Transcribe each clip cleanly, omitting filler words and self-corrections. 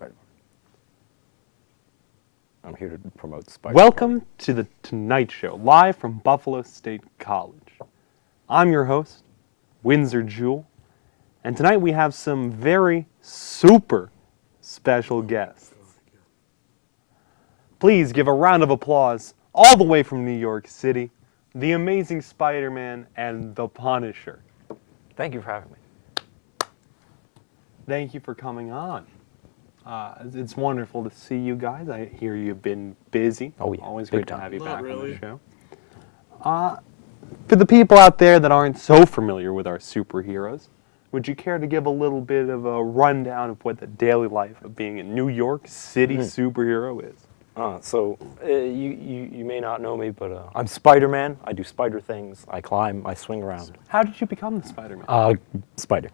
Spider. I'm here to promote Spider. Welcome to the Tonight Show, live from Buffalo State College. I'm your host, Windsor Jewell, and tonight we have some very super special guests. Please give a round of applause, all the way from New York City, the amazing Spider-Man and the Punisher. Thank you for having me. Thank you for coming on. It's wonderful to see you guys. I hear you've been busy. Oh, yeah. Always Big great to time. have you Not back on really. the show. For the people out there that aren't so familiar with our superheroes, would you care to give a little bit of a rundown of what the daily life of being a New York City superhero is? You may not know me, but I'm Spider-Man. I do spider things. I climb. I swing around. How did you become the Spider-Man? Spider.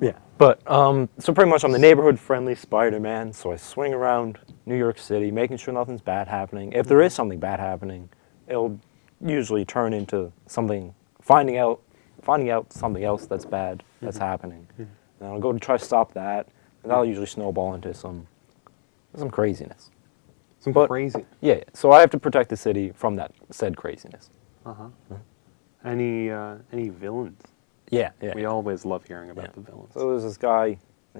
Yeah. But so pretty much I'm the neighborhood-friendly Spider-Man. So I swing around New York City, making sure nothing's bad happening. If there is something bad happening, it'll usually turn into something. Finding out something else that's bad that's happening. And I'll go to try to stop that, and that'll usually snowball into some craziness. Some crazy. Yeah, so I have to protect the city from that said craziness. Any villains? Yeah. We always love hearing about the villains. So there's this guy,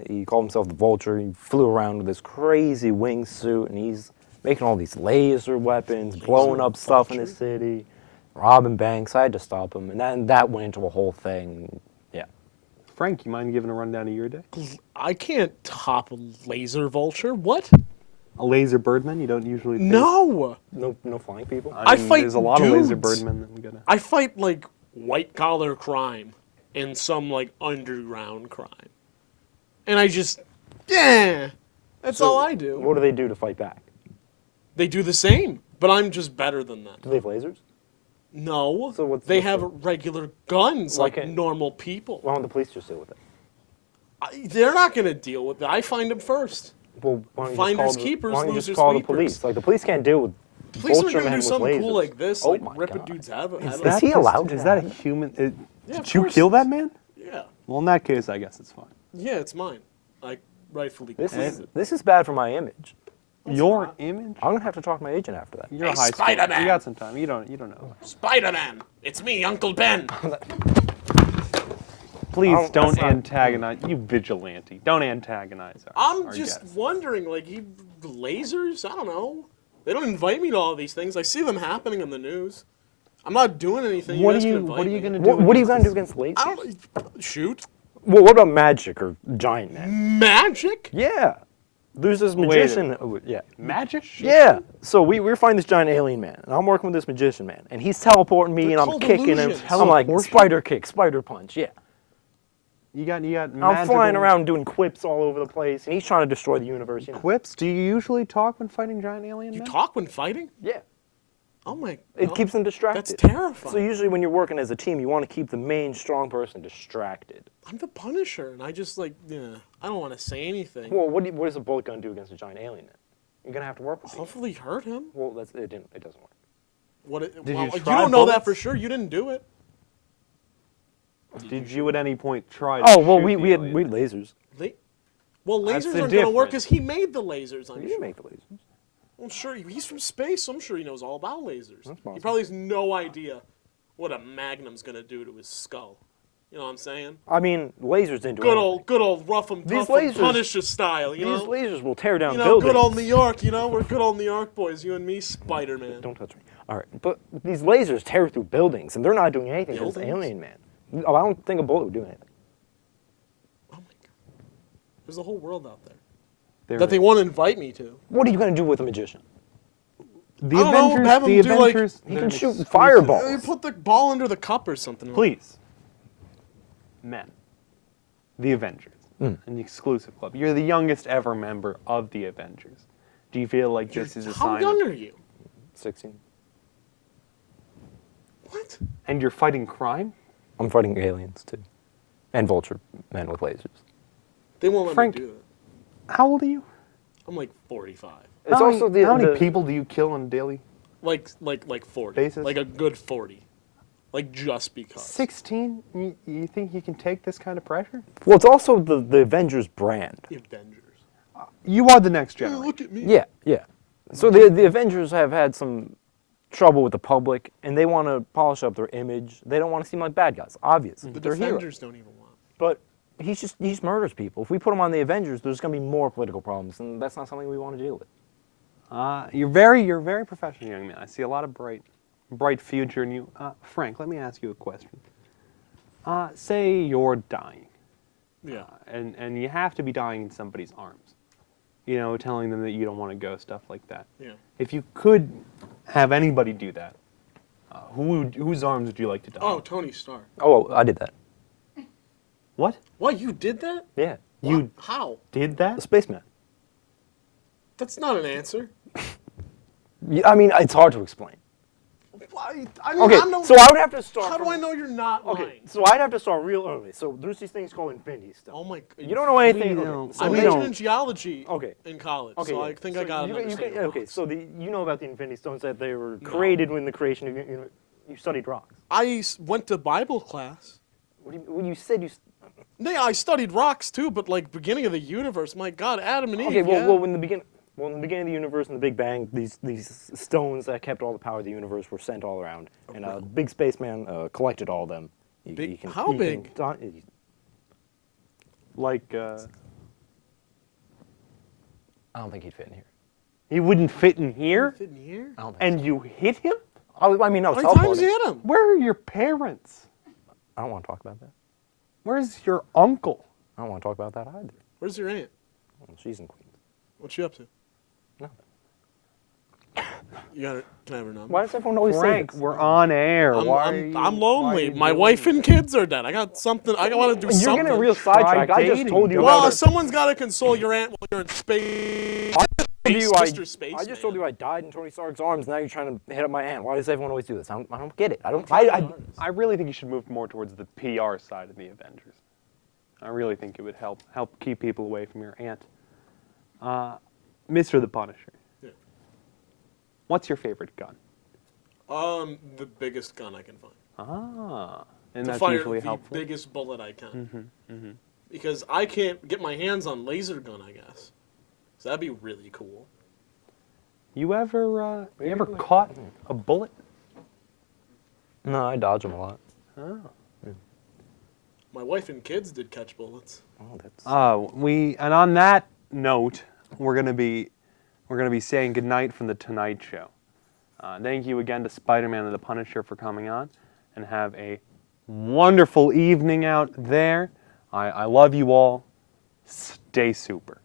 he called himself the Vulture. He flew around with this crazy wingsuit, and he's making all these laser weapons, blowing up stuff in the city, robbing banks. I had to stop him, and that went into a whole thing. Yeah. Frank, you mind giving a rundown of your day? I can't top Laser Vulture. What? A laser birdman? You don't usually think? No. No flying people? I fight There's a lot of laser dudes. birdmen that we gotta... I fight like white collar crime and some like underground crime. And I just, that's all I do. What do they do to fight back? They do the same, but I'm just better than them. Do they have lasers? No. So what's they the- have regular guns Why like can't- normal people. Why don't the police just deal with it? They're not going to deal with it. I find them first. Well, why don't you Finders just call keepers, why don't you losers just call the sweepers. police? Like the police can't deal with Police are Vulture going to men do with something lasers. cool like this, Oh like my rip a God. dude's head. Is head off. he allowed to Is that a have it? human? Yeah, of Did you course kill it that is. man? Yeah. Well, in that case, I guess it's fine. Yeah, it's mine. I rightfully This claim is it. this is bad for my image. Your image? I'm gonna have to talk to my agent after that. You're Hey, a high school. Spider-Man! You got some time. You don't know. Spider-Man! It's me, Uncle Ben! Please Oh, don't that's not- antagonize. You vigilante. Don't antagonize I'm our just guests. wondering, like, lasers? I don't know. They don't invite me to all these things. I see them happening in the news. I'm not doing anything. What guys are can you? invite What are you me. gonna do? What are you against gonna do this? against lasers? I don't... Shoot? Well, what about magic or giant men? Magic? Yeah, there's this a magician. Yeah. Magic? Yeah. So we're finding this giant alien man, and I'm working with this magician man, and he's teleporting me, They're and I'm called kicking him. illusions. I'm like Teleportation? spider kick, spider punch. Yeah. You got. I'm magical flying around doing quips all over the place, and he's trying to destroy the universe. You know. Quips? Do you usually talk when fighting giant alien You men? talk when fighting? Yeah. Oh my... It oh, keeps them distracted. That's terrifying. So usually when you're working as a team, you want to keep the main strong person distracted. I'm the Punisher, and I just, like, I don't want to say anything. Well, what is a bullet gonna do against a giant alien? Then you're gonna have to work with. People. Hopefully hurt him. Well, it doesn't work. What? Did Well, you you try don't know that bullets? for sure. You didn't do it. Did you at any point try? To Oh well, shoot we the had alien? lasers. Well, That's lasers the aren't going to work difference. because he made the lasers. I'm You sure. didn't make the lasers. I'm sure he's from space. So I'm sure he knows all about lasers. That's He possible. probably has no idea what a magnum's going to do to his skull. You know what I'm saying? I mean, lasers didn't do anything. Good old rough and These tough and lasers- Punisher style. These You know. lasers will tear down You know, buildings. good old New York. You know, we're good old New York boys. You and me, Spider-Man. Don't touch me. All right, but these lasers tear through buildings, and they're not doing anything against the Buildings? alien man. Oh, I don't think a bullet would do anything. Oh my God. There's a whole world out there There that they is. want to invite me to. What are you gonna do with a magician? The I don't know, Avengers. have him The do, like- Avengers. He they're can an shoot exclusive- fireballs. You put the ball under the cup or something. Please, men. The Avengers, an exclusive club. You're the youngest ever member of the Avengers. Do you feel like this is a How sign? young are you? 16. What? And you're fighting crime? I'm fighting aliens too, and vulture men with lasers. They won't let Frank- me do it. How old are you? I'm like 45. It's how also many, how many the- people do you kill on a daily? Like 40. Basis? Like a good 40. Like just because. 16? You think you can take this kind of pressure? Well, it's also the Avengers brand. The Avengers. You are the next generation. Look at me. Yeah, yeah. So the Avengers have had some trouble with the public, and they want to polish up their image. They don't want to seem like bad guys. Obviously, The they're heroes. Defenders don't even want. But he just murders people. If we put him on the Avengers, there's going to be more political problems, and that's not something we want to deal with. You're very professional, young man. I see a lot of bright future in you. Frank, let me ask you a question. Say you're dying, Yeah. and you have to be dying in somebody's arms. You know, telling them that you don't want to go, stuff like that. Yeah. If you could have anybody do that, whose arms would you like to die? Oh, Tony Stark. Oh, I did that. What? What? You did that? Yeah. You What? How? did The that? spaceman. That's not an answer. Yeah, I mean, it's hard to explain. Why? I mean, Okay, I'm no, so I would have to start. how do from- I know you're not Okay, lying? so I'd have to start real early. So there's these things called Infinity Stones. Oh my. You don't know anything. We okay, don't- so I we majored don't- in geology. Okay. In college, Okay, so yeah. I think So I got you, it. okay, so you know about the Infinity Stones that they were created when the creation of you studied rocks. Went to Bible class. When you said you. Yeah, I studied rocks too, but like beginning of the universe. My God, Adam and Eve. Okay, well, yeah. well, in the beginning of the universe, in the Big Bang, these stones that kept all the power of the universe were sent all around, and a big spaceman collected all of them. How big? Like, I don't think he'd fit in here. he wouldn't fit in here, Fit in here? I don't think. and you hit him? I mean, I was How many times teleporting. you hit him? Where are your parents? I don't want to talk about that. Where's your uncle? I don't want to talk about that either. Where's your aunt? Well, she's in Queens. What's she up to? Nothing. You got her? Can I have her number? Why does everyone always Frank, say this? we're on air. I'm, Why are I'm, you- I'm why are lonely. you My doing wife and this? kids are dead. I got something. I want to do You're something. getting a real sidetrack. I just dating, told you don't Well, about it. someone's got to console your aunt while you're in space. I Mr. Spaceman. just told you I died in Tony Stark's arms. Now you're trying to hit up my aunt. Why does everyone always do this? I don't get it. I really think you should move more towards the PR side of the Avengers. I really think it would help keep people away from your aunt. Mr. the Punisher. Yeah. What's your favorite gun? The biggest gun I can find. And To that's fire usually the helpful. biggest bullet I can. Because I can't get my hands on laser gun, I guess. So that'd be really cool. You ever caught a bullet? No, I dodge them a lot. Oh. My wife and kids did catch bullets. Oh, that's. And on that note, we're gonna be saying goodnight from the Tonight Show. Thank you again to Spider-Man and the Punisher for coming on, and have a wonderful evening out there. I love you all. Stay super.